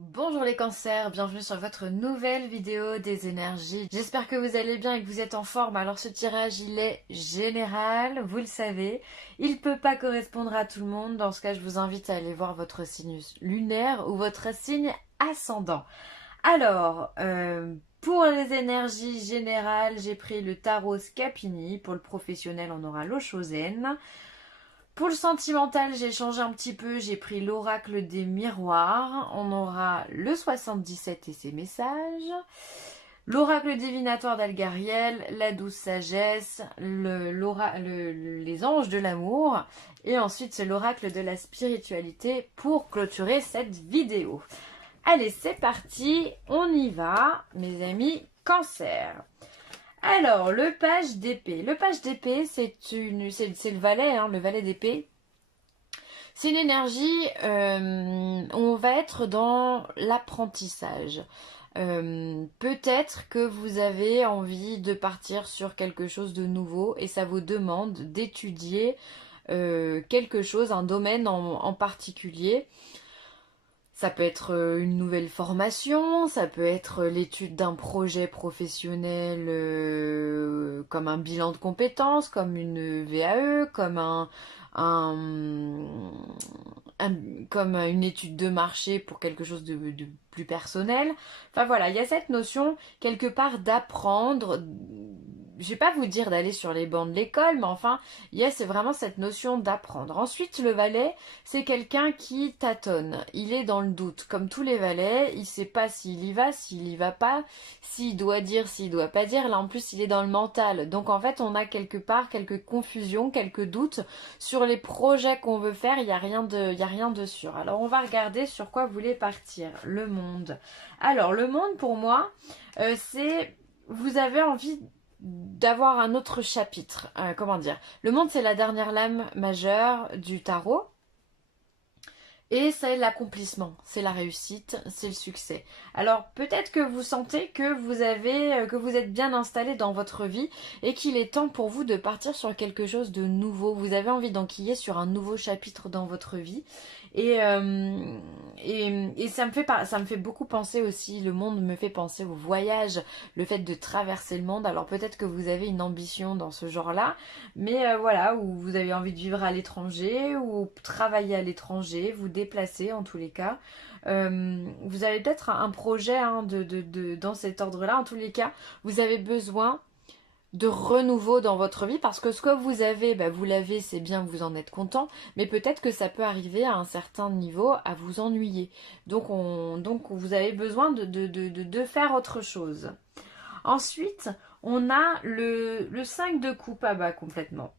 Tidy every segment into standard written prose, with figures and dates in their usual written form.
Bonjour les cancers, bienvenue sur votre nouvelle vidéo des énergies. J'espère que vous allez bien et que vous êtes en forme. Alors ce tirage il est général, vous le savez. Il ne peut pas correspondre à tout le monde. Dans ce cas je vous invite à aller voir votre signe lunaire ou votre signe ascendant. Alors, pour les énergies générales, j'ai pris le tarot Scapini. Pour le professionnel on aura l'Oshozen. Pour le sentimental, j'ai changé un petit peu, j'ai pris l'oracle des miroirs. On aura le 77 et ses messages. L'oracle divinatoire d'Algariel, la douce sagesse, les anges de l'amour. Et ensuite, c'est l'oracle de la spiritualité pour clôturer cette vidéo. Allez, c'est parti, on y va, mes amis cancer. Alors, le page d'épée. Le page d'épée, c'est le valet, hein, le valet d'épée. C'est une énergie, on va être dans l'apprentissage. Peut-être que vous avez envie de partir sur quelque chose de nouveau et ça vous demande d'étudier quelque chose, un domaine en particulier. Ça peut être une nouvelle formation, ça peut être l'étude d'un projet professionnel comme un bilan de compétences, comme une VAE, un- comme une étude de marché pour quelque chose de plus personnel. Enfin voilà, il y a cette notion quelque part d'apprendre. Je vais pas vous dire d'aller sur les bancs de l'école, mais enfin, c'est vraiment cette notion d'apprendre. Ensuite, le valet, c'est quelqu'un qui tâtonne. Il est dans le doute. Comme tous les valets, il sait pas s'il y va pas, s'il doit dire, s'il doit pas dire. Là, en plus, il est dans le mental. Donc, en fait, on a quelque part quelques confusions, quelques doutes sur les projets qu'on veut faire. Il y a rien de sûr. Alors, on va regarder sur quoi vous voulez partir. Le monde. Alors, le monde, pour moi, c'est... Vous avez envie d'avoir un autre chapitre. Comment dire? Le monde, c'est la dernière lame majeure du tarot. Et c'est l'accomplissement, c'est la réussite, c'est le succès. Alors peut-être que vous sentez que vous êtes bien installé dans votre vie et qu'il est temps pour vous de partir sur quelque chose de nouveau. Vous avez envie d'enquiller sur un nouveau chapitre dans votre vie. Et, euh, et ça me fait beaucoup penser aussi, le monde me fait penser au voyage, le fait de traverser le monde. Alors peut-être que vous avez une ambition dans ce genre-là, mais voilà, où vous avez envie de vivre à l'étranger ou travailler à l'étranger, vous déplacer en tous les cas. Vous avez peut-être un projet hein, dans cet ordre-là. En tous les cas, vous avez besoin de renouveau dans votre vie parce que ce que vous avez, bah, vous l'avez, c'est bien, vous en êtes content, mais peut-être que ça peut arriver à un certain niveau à vous ennuyer. Donc vous avez besoin de faire autre chose. Ensuite, on a le 5 de coupe. Ah bah complètement.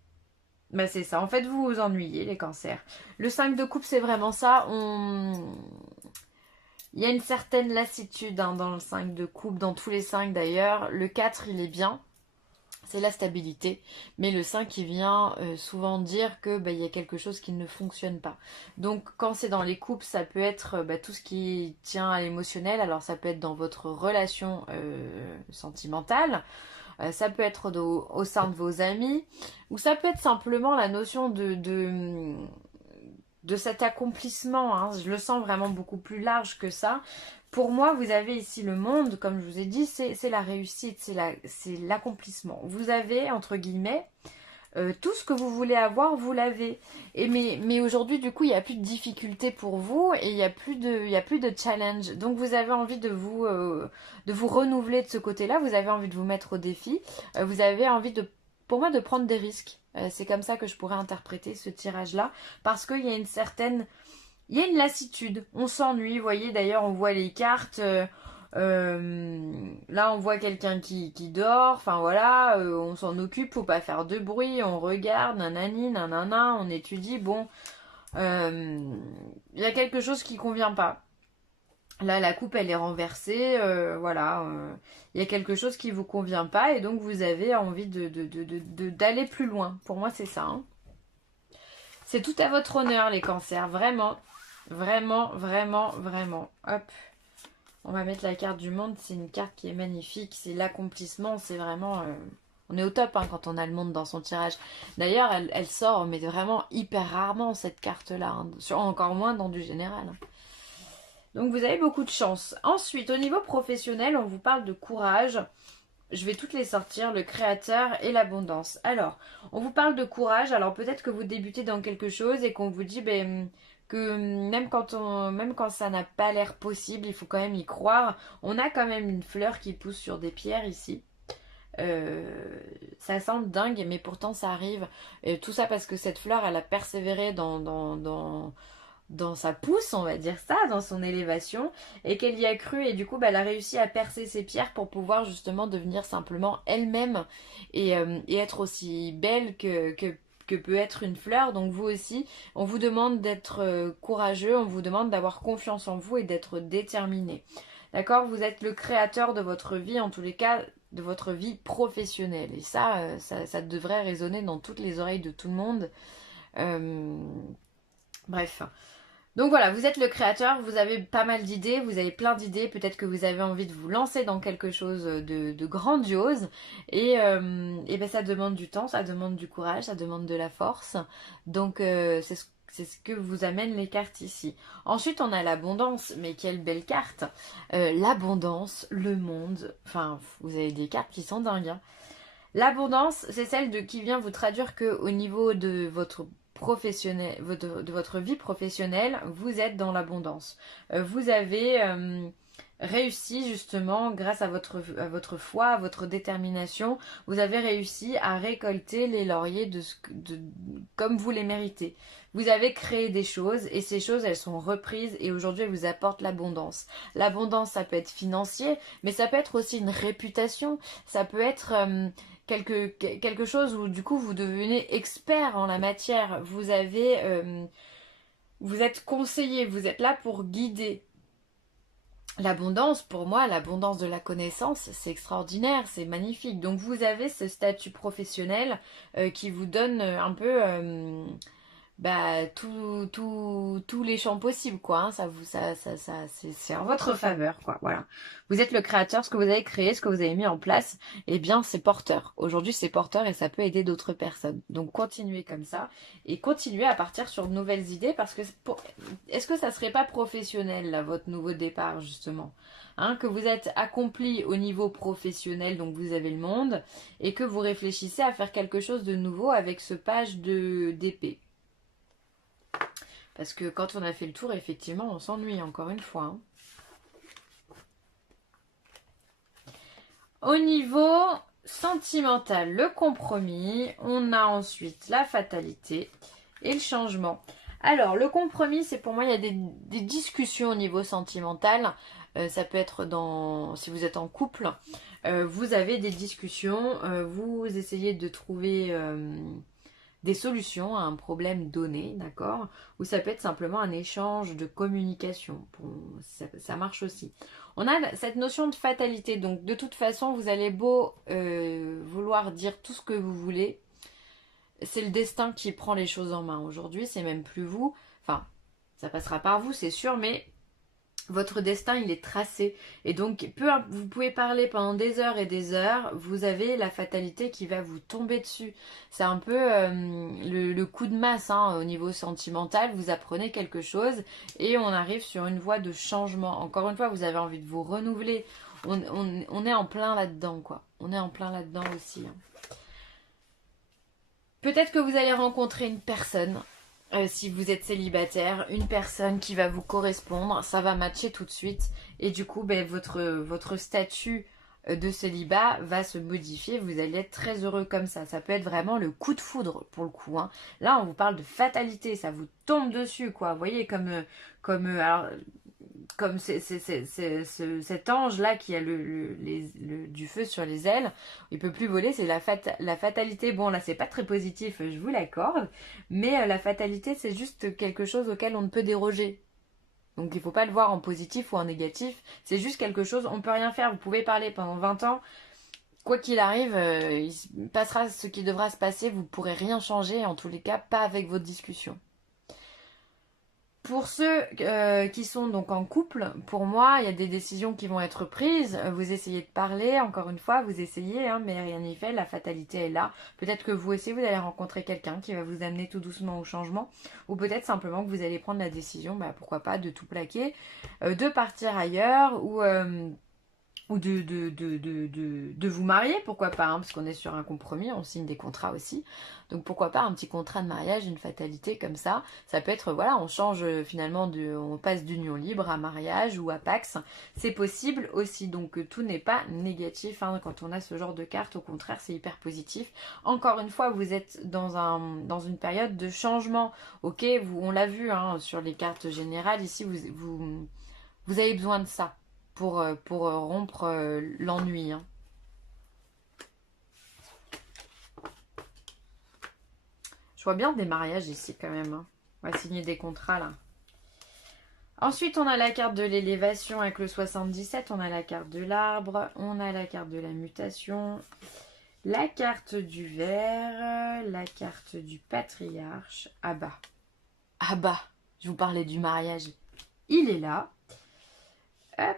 Bah c'est ça, en fait vous vous ennuyez les cancers. Le 5 de coupe c'est vraiment ça. Il y a une certaine lassitude hein, dans le 5 de coupe, dans tous les 5 d'ailleurs. Le 4 il est bien, c'est la stabilité. Mais le 5 il vient souvent dire que bah, il y a quelque chose qui ne fonctionne pas. Donc quand c'est dans les couples, ça peut être bah, tout ce qui tient à l'émotionnel. Alors ça peut être dans votre relation sentimentale. Ça peut être au sein de vos amis, ou ça peut être simplement la notion de cet accomplissement. Hein. Je le sens vraiment beaucoup plus large que ça. Pour moi, vous avez ici le monde, comme je vous ai dit, c'est la réussite, c'est l'accomplissement. Vous avez, entre guillemets, tout ce que vous voulez avoir, vous l'avez. Mais aujourd'hui, du coup, il n'y a plus de difficultés pour vous et il y a plus de challenge. Donc, vous avez envie de vous renouveler de ce côté-là. Vous avez envie de vous mettre au défi. Vous avez envie pour moi, de prendre des risques. C'est comme ça que je pourrais interpréter ce tirage-là. Parce qu'il y a il y a une lassitude. On s'ennuie. Vous voyez, d'ailleurs, on voit les cartes. Là, on voit quelqu'un qui dort. Enfin voilà, on s'en occupe, faut pas faire de bruit. On regarde, nanani, nanana, on étudie. Bon, il y a quelque chose qui convient pas. Là, la coupe, elle est renversée. Voilà, il y a quelque chose qui vous convient pas et donc vous avez envie d'aller plus loin. Pour moi, c'est ça. Hein. C'est tout à votre honneur, les cancers. Vraiment, vraiment, vraiment, vraiment. Hop. On va mettre la carte du monde, c'est une carte qui est magnifique, c'est l'accomplissement, c'est vraiment... on est au top hein, quand on a le monde dans son tirage. D'ailleurs, elle sort, mais vraiment hyper rarement cette carte-là, hein, encore moins dans du général. Hein. Donc vous avez beaucoup de chance. Ensuite, au niveau professionnel, on vous parle de courage. Je vais toutes les sortir, le créateur et l'abondance. Alors, on vous parle de courage. Alors peut-être que vous débutez dans quelque chose et qu'on vous dit que même quand ça n'a pas l'air possible, il faut quand même y croire. On a quand même une fleur qui pousse sur des pierres ici. Ça semble dingue, mais pourtant ça arrive. Et tout ça parce que cette fleur, elle a persévéré dans sa pousse, on va dire ça, dans son élévation, et qu'elle y a cru, et du coup, elle a réussi à percer ses pierres pour pouvoir justement devenir simplement elle-même et être aussi belle que peut être une fleur. Donc vous aussi, on vous demande d'être courageux, on vous demande d'avoir confiance en vous et d'être déterminé. D'accord? Vous êtes le créateur de votre vie, en tous les cas, de votre vie professionnelle. Et ça devrait résonner dans toutes les oreilles de tout le monde. Euh, Bref. Donc voilà, vous êtes le créateur, vous avez pas mal d'idées, vous avez plein d'idées, peut-être que vous avez envie de vous lancer dans quelque chose de grandiose. Et ben ça demande du temps, ça demande du courage, ça demande de la force. Donc c'est ce que vous amènent les cartes ici. Ensuite, on a l'abondance, mais quelle belle carte. L'abondance, le monde, enfin, vous avez des cartes qui sont dingues, hein. L'abondance, c'est celle qui vient vous traduire que au niveau de votre professionnel, de votre vie professionnelle, vous êtes dans l'abondance. Vous avez réussi justement, grâce à votre foi, à votre détermination, vous avez réussi à récolter les lauriers comme vous les méritez. Vous avez créé des choses et ces choses, elles sont reprises et aujourd'hui, elles vous apportent l'abondance. L'abondance, ça peut être financier, mais ça peut être aussi une réputation, ça peut être quelque chose où du coup vous devenez expert en la matière. Vous êtes conseiller, vous êtes là pour guider. L'abondance, pour moi, l'abondance de la connaissance, c'est extraordinaire, c'est magnifique. Donc vous avez ce statut professionnel qui vous donne un peu tous les champs possibles, quoi, hein. C'est en votre faveur, quoi. Voilà. Vous êtes le créateur, ce que vous avez créé, ce que vous avez mis en place, eh bien, c'est porteur. Aujourd'hui, c'est porteur et ça peut aider d'autres personnes. Donc, continuez comme ça et continuez à partir sur de nouvelles idées parce que est-ce que ça serait pas professionnel, là, votre nouveau départ, justement? Hein, que vous êtes accompli au niveau professionnel, donc vous avez le monde, et que vous réfléchissez à faire quelque chose de nouveau avec ce page d'épée. Parce que quand on a fait le tour, effectivement, on s'ennuie encore une fois, hein. Au niveau sentimental, le compromis, on a ensuite la fatalité et le changement. Alors, le compromis, c'est pour moi, il y a des discussions au niveau sentimental. Ça peut être si vous êtes en couple, vous avez des discussions, vous essayez de trouver des solutions à un problème donné, d'accord? Ou ça peut être simplement un échange de communication. Ça marche aussi. On a cette notion de fatalité. Donc de toute façon, vous allez beau vouloir dire tout ce que vous voulez. C'est le destin qui prend les choses en main. Aujourd'hui, c'est même plus vous. Enfin, ça passera par vous, c'est sûr, mais votre destin, il est tracé. Et donc, vous pouvez parler pendant des heures et des heures, vous avez la fatalité qui va vous tomber dessus. C'est un peu le coup de masse, hein, au niveau sentimental. Vous apprenez quelque chose et on arrive sur une voie de changement. Encore une fois, vous avez envie de vous renouveler. On est en plein là-dedans, quoi. On est en plein là-dedans aussi, hein. Peut-être que vous allez rencontrer une personne, si vous êtes célibataire, une personne qui va vous correspondre, ça va matcher tout de suite. Et du coup, votre statut de célibat va se modifier. Vous allez être très heureux comme ça. Ça peut être vraiment le coup de foudre pour le coup, hein. Là, on vous parle de fatalité. Ça vous tombe dessus, quoi. Vous voyez, alors, comme cet ange-là qui a du feu sur les ailes, il peut plus voler, c'est la fatalité. Bon, là, c'est pas très positif, je vous l'accorde, mais la fatalité, c'est juste quelque chose auquel on ne peut déroger. Donc, il faut pas le voir en positif ou en négatif, c'est juste quelque chose, on peut rien faire. Vous pouvez parler pendant 20 ans, quoi qu'il arrive, il se passera ce qui devra se passer, vous pourrez rien changer, en tous les cas, pas avec votre discussion. Pour ceux qui sont donc en couple, pour moi, il y a des décisions qui vont être prises. Vous essayez de parler, encore une fois, vous essayez, hein, mais rien n'y fait, la fatalité est là. Peut-être que vous aussi, vous allez rencontrer quelqu'un qui va vous amener tout doucement au changement, ou peut-être simplement que vous allez prendre la décision, bah, pourquoi pas, de tout plaquer, de partir ailleurs, ou de vous marier, pourquoi pas, hein, parce qu'on est sur un compromis, on signe des contrats aussi. Donc pourquoi pas un petit contrat de mariage, une fatalité comme ça. Ça peut être, voilà, on change finalement, on passe d'union libre à mariage ou à Pax. C'est possible aussi, donc tout n'est pas négatif hein, quand on a ce genre de carte. Au contraire, c'est hyper positif. Encore une fois, vous êtes dans une période de changement. Ok, on l'a vu hein, sur les cartes générales, ici, vous avez besoin de ça pour rompre l'ennui. Hein. Je vois bien des mariages ici quand même. Hein. On va signer des contrats là. Ensuite, on a la carte de l'élévation avec le 77. On a la carte de l'arbre. On a la carte de la mutation. La carte du verre. La carte du patriarche. Abba. Abba. Je vous parlais du mariage. Il est là. Hop.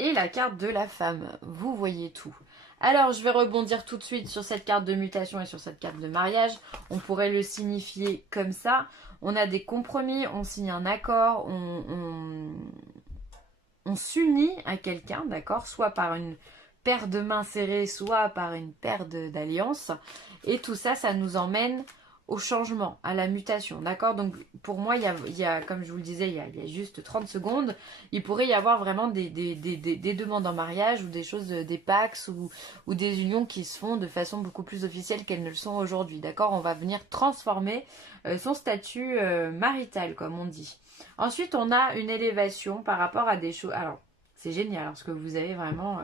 Et la carte de la femme. Vous voyez tout. Alors, je vais rebondir tout de suite sur cette carte de mutation et sur cette carte de mariage. On pourrait le signifier comme ça. On a des compromis, on signe un accord, on s'unit à quelqu'un, d'accord? Soit par une paire de mains serrées, soit par une paire d'alliances. Et tout ça, ça nous emmène au changement, à la mutation, d'accord? Donc pour moi, il y a, comme je vous le disais, il y a juste 30 secondes, il pourrait y avoir vraiment des demandes en mariage ou des choses, des pax ou des unions qui se font de façon beaucoup plus officielle qu'elles ne le sont aujourd'hui, d'accord? On va venir transformer son statut marital, comme on dit. Ensuite, on a une élévation par rapport à des choses... Alors, c'est génial, parce que vous avez vraiment...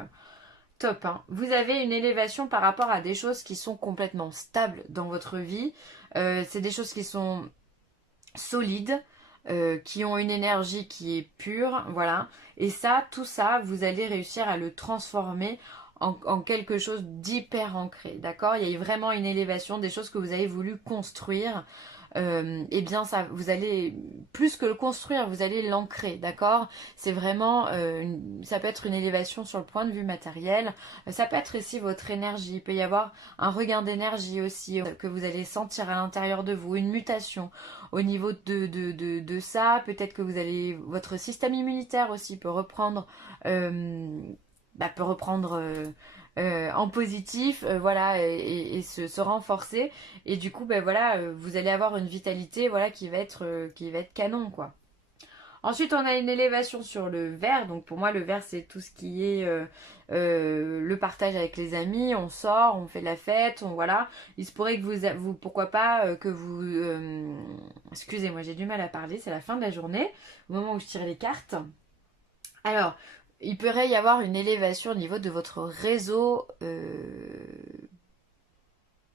top, hein. Vous avez une élévation par rapport à des choses qui sont complètement stables dans votre vie. C'est des choses qui sont solides, qui ont une énergie qui est pure, voilà. Et ça, tout ça, vous allez réussir à le transformer en quelque chose d'hyper ancré, d'accord? Il y a vraiment une élévation des choses que vous avez voulu construire. Eh bien ça, vous allez plus que le construire, vous allez l'ancrer, d'accord? C'est vraiment, ça peut être une élévation sur le point de vue matériel, ça peut être ici votre énergie, il peut y avoir un regain d'énergie aussi que vous allez sentir à l'intérieur de vous, une mutation au niveau de ça, peut-être que vous allez, votre système immunitaire aussi peut reprendre, en positif, voilà, et se renforcer. Et du coup, ben voilà, vous allez avoir une vitalité, voilà, qui va être canon, quoi. Ensuite, on a une élévation sur le verre. Donc pour moi, le verre, c'est tout ce qui est le partage avec les amis. On sort, on fait la fête, voilà. Il se pourrait que vous pourquoi pas, que vous... excusez-moi, j'ai du mal à parler. C'est la fin de la journée, au moment où je tire les cartes. Alors, il pourrait y avoir une élévation au niveau de votre réseau,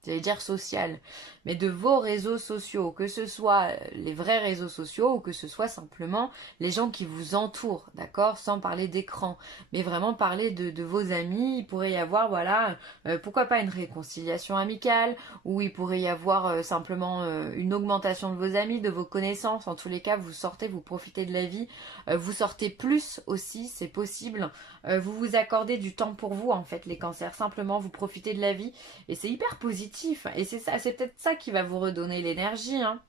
j'allais dire social, mais de vos réseaux sociaux, que ce soit les vrais réseaux sociaux ou que ce soit simplement les gens qui vous entourent, d'accord? Sans parler d'écran, mais vraiment parler de vos amis. Il pourrait y avoir, voilà, pourquoi pas une réconciliation amicale, ou il pourrait y avoir simplement une augmentation de vos amis, de vos connaissances. En tous les cas, vous sortez, vous profitez de la vie, vous sortez plus aussi, c'est possible. Vous vous accordez du temps pour vous, en fait, les cancers. Simplement, vous profitez de la vie. Et c'est hyper positif. Et c'est ça, c'est peut-être ça qui va vous redonner l'énergie. Hein.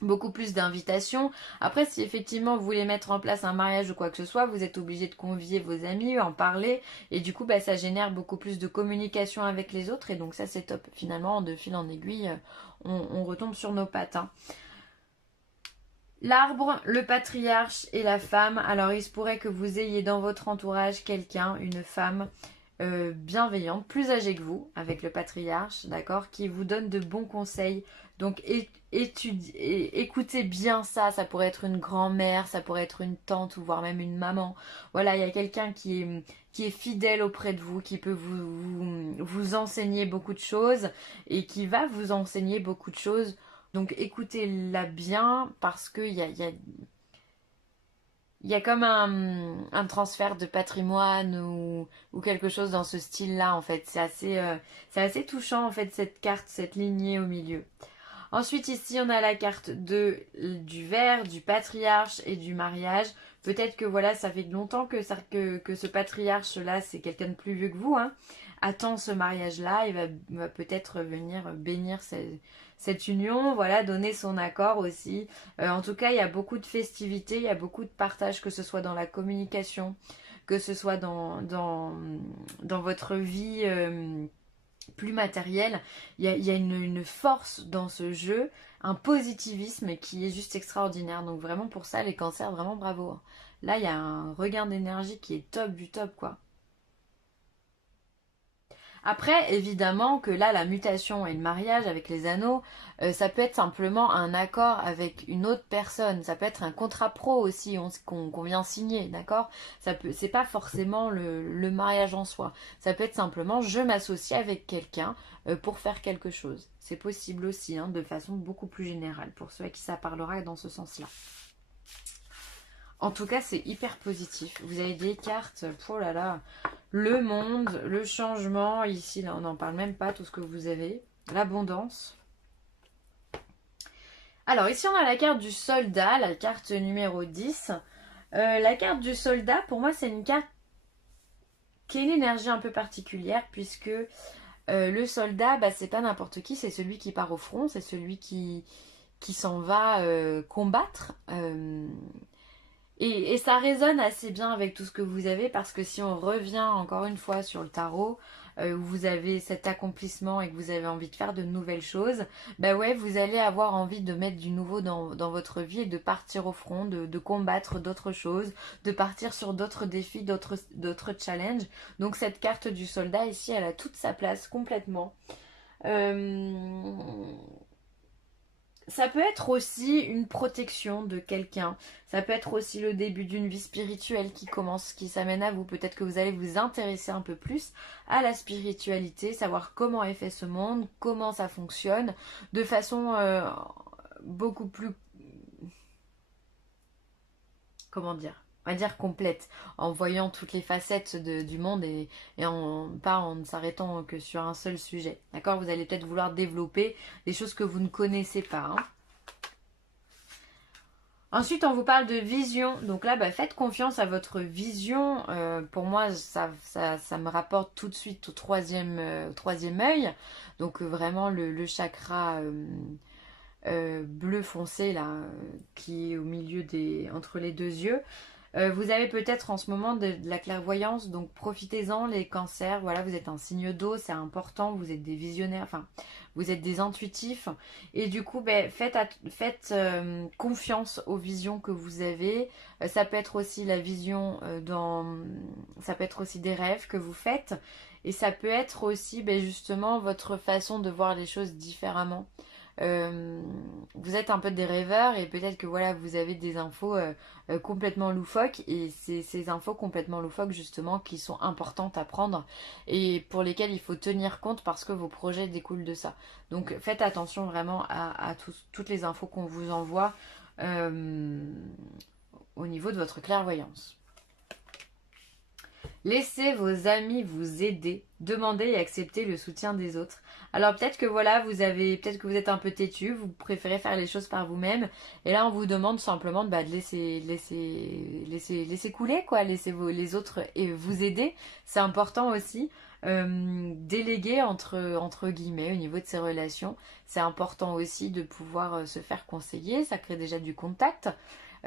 Beaucoup plus d'invitations. Après, si effectivement vous voulez mettre en place un mariage ou quoi que ce soit, vous êtes obligé de convier vos amis, en parler. Et du coup, bah, ça génère beaucoup plus de communication avec les autres. Et donc ça, c'est top. Finalement, de fil en aiguille, on retombe sur nos pattes. Hein. L'arbre, le patriarche et la femme. Alors, il se pourrait que vous ayez dans votre entourage quelqu'un, une femme bienveillante, plus âgée que vous, avec le patriarche, d'accord, qui vous donne de bons conseils. Donc, écoutez bien ça. Ça pourrait être une grand-mère, ça pourrait être une tante ou voire même une maman. Voilà, il y a quelqu'un qui est fidèle auprès de vous, qui peut vous enseigner beaucoup de choses et qui va vous enseigner beaucoup de choses. Donc écoutez-la bien parce qu'il y a comme un transfert de patrimoine ou quelque chose dans ce style-là en fait. C'est assez touchant en fait cette carte, cette lignée au milieu. Ensuite, ici, on a la carte du ver, du patriarche et du mariage. Peut-être que voilà, ça fait longtemps que ce patriarche-là, c'est quelqu'un de plus vieux que vous, hein, attend ce mariage-là. Il va peut-être venir bénir cette union, voilà, donner son accord aussi. En tout cas, il y a beaucoup de festivités, il y a beaucoup de partage, que ce soit dans la communication, que ce soit dans votre vie plus matérielle. Il y a une force dans ce jeu, un positivisme qui est juste extraordinaire. Donc vraiment pour ça, les cancers, vraiment bravo, hein. Là, il y a un regain d'énergie qui est top du top, quoi. Après, évidemment que là, la mutation et le mariage avec les anneaux, ça peut être simplement un accord avec une autre personne. Ça peut être un contrat pro aussi qu'on vient signer, d'accord? C'est pas forcément le mariage en soi. Ça peut être simplement je m'associe avec quelqu'un pour faire quelque chose. C'est possible aussi, hein, de façon beaucoup plus générale, pour ceux à qui ça parlera dans ce sens-là. En tout cas, c'est hyper positif. Vous avez des cartes, oh là là, le monde, le changement. Ici, là, on n'en parle même pas, tout ce que vous avez. L'abondance. Alors, ici, on a la carte du soldat, la carte numéro 10. La carte du soldat, pour moi, c'est une carte qui a une énergie un peu particulière, puisque le soldat, bah, c'est pas n'importe qui, c'est celui qui part au front, c'est celui qui s'en va combattre. Et ça résonne assez bien avec tout ce que vous avez, parce que si on revient encore une fois sur le tarot, où vous avez cet accomplissement et que vous avez envie de faire de nouvelles choses, bah ouais, vous allez avoir envie de mettre du nouveau dans votre vie et de partir au front, de combattre d'autres choses, de partir sur d'autres défis, d'autres challenges. Donc cette carte du soldat ici, elle a toute sa place complètement. Ça peut être aussi une protection de quelqu'un. Ça peut être aussi le début d'une vie spirituelle qui commence, qui s'amène à vous. Peut-être que vous allez vous intéresser un peu plus à la spiritualité, savoir comment est fait ce monde, comment ça fonctionne, de façon beaucoup plus, comment dire, on va dire complète, en voyant toutes les facettes du monde pas en ne s'arrêtant que sur un seul sujet. D'accord? Vous allez peut-être vouloir développer des choses que vous ne connaissez pas, hein. Ensuite, on vous parle de vision. Donc là, bah, faites confiance à votre vision. Pour moi, ça me rapporte tout de suite au troisième œil. Donc vraiment le chakra bleu foncé là, qui est au milieu entre les deux yeux. Vous avez peut-être en ce moment de la clairvoyance, donc profitez-en les cancers. Voilà, vous êtes un signe d'eau, c'est important, vous êtes des visionnaires, enfin, vous êtes des intuitifs. Et du coup, ben, faites confiance aux visions que vous avez. Ça peut être aussi la vision ça peut être aussi des rêves que vous faites. Et ça peut être aussi ben, justement votre façon de voir les choses différemment. Vous êtes un peu des rêveurs et peut-être que voilà vous avez des infos complètement loufoques, et c'est ces infos complètement loufoques justement qui sont importantes à prendre et pour lesquelles il faut tenir compte parce que vos projets découlent de ça. Donc faites attention vraiment à toutes les infos qu'on vous envoie au niveau de votre clairvoyance. Laissez vos amis vous aider, demandez et acceptez le soutien des autres. Alors peut-être que voilà, peut-être que vous êtes un peu têtu, vous préférez faire les choses par vous-même, et là on vous demande simplement de laisser couler, quoi, laissez les autres et vous aider. C'est important aussi. Déléguer entre guillemets au niveau de ces relations, c'est important aussi de pouvoir se faire conseiller, ça crée déjà du contact.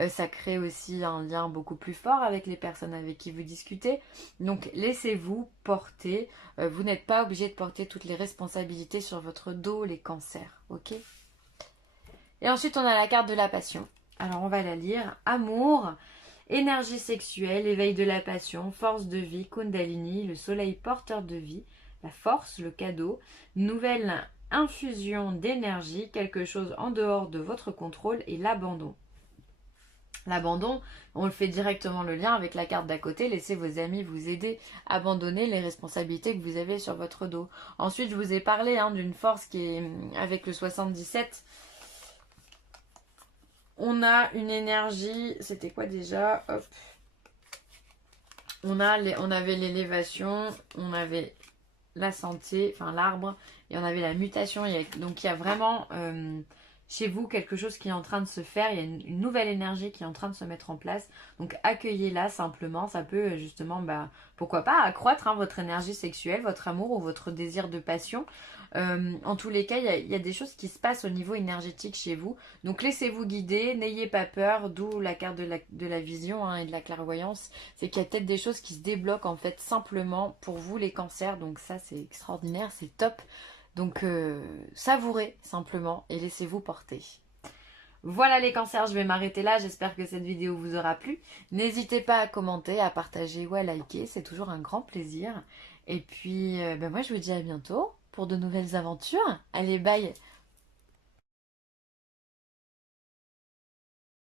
Ça crée aussi un lien beaucoup plus fort avec les personnes avec qui vous discutez. Donc laissez-vous porter. Vous n'êtes pas obligé de porter toutes les responsabilités sur votre dos, les cancers. Ok? Et ensuite, on a la carte de la passion. Alors, on va la lire. Amour, énergie sexuelle, éveil de la passion, force de vie, Kundalini, le soleil porteur de vie, la force, le cadeau, nouvelle infusion d'énergie, quelque chose en dehors de votre contrôle et l'abandon. L'abandon, on le fait directement le lien avec la carte d'à côté. Laissez vos amis vous aider à abandonner les responsabilités que vous avez sur votre dos. Ensuite, je vous ai parlé d'une force qui est avec le 77. On a une énergie, c'était quoi déjà? Hop. On avait l'élévation, on avait la santé, enfin l'arbre, et on avait la mutation. Donc il y a vraiment chez vous quelque chose qui est en train de se faire, il y a une nouvelle énergie qui est en train de se mettre en place. Donc accueillez-la simplement, ça peut justement, bah, pourquoi pas, accroître votre énergie sexuelle, votre amour ou votre désir de passion. En tous les cas, il y a des choses qui se passent au niveau énergétique chez vous. Donc laissez-vous guider, n'ayez pas peur, d'où la carte de la vision et de la clairvoyance. C'est qu'il y a peut-être des choses qui se débloquent en fait simplement pour vous les cancers. Donc ça c'est extraordinaire, c'est top. Donc savourez simplement et laissez-vous porter. Voilà les cancers, je vais m'arrêter là. J'espère que cette vidéo vous aura plu. N'hésitez pas à commenter, à partager ou à liker. C'est toujours un grand plaisir. Et puis, moi je vous dis à bientôt pour de nouvelles aventures. Allez, bye!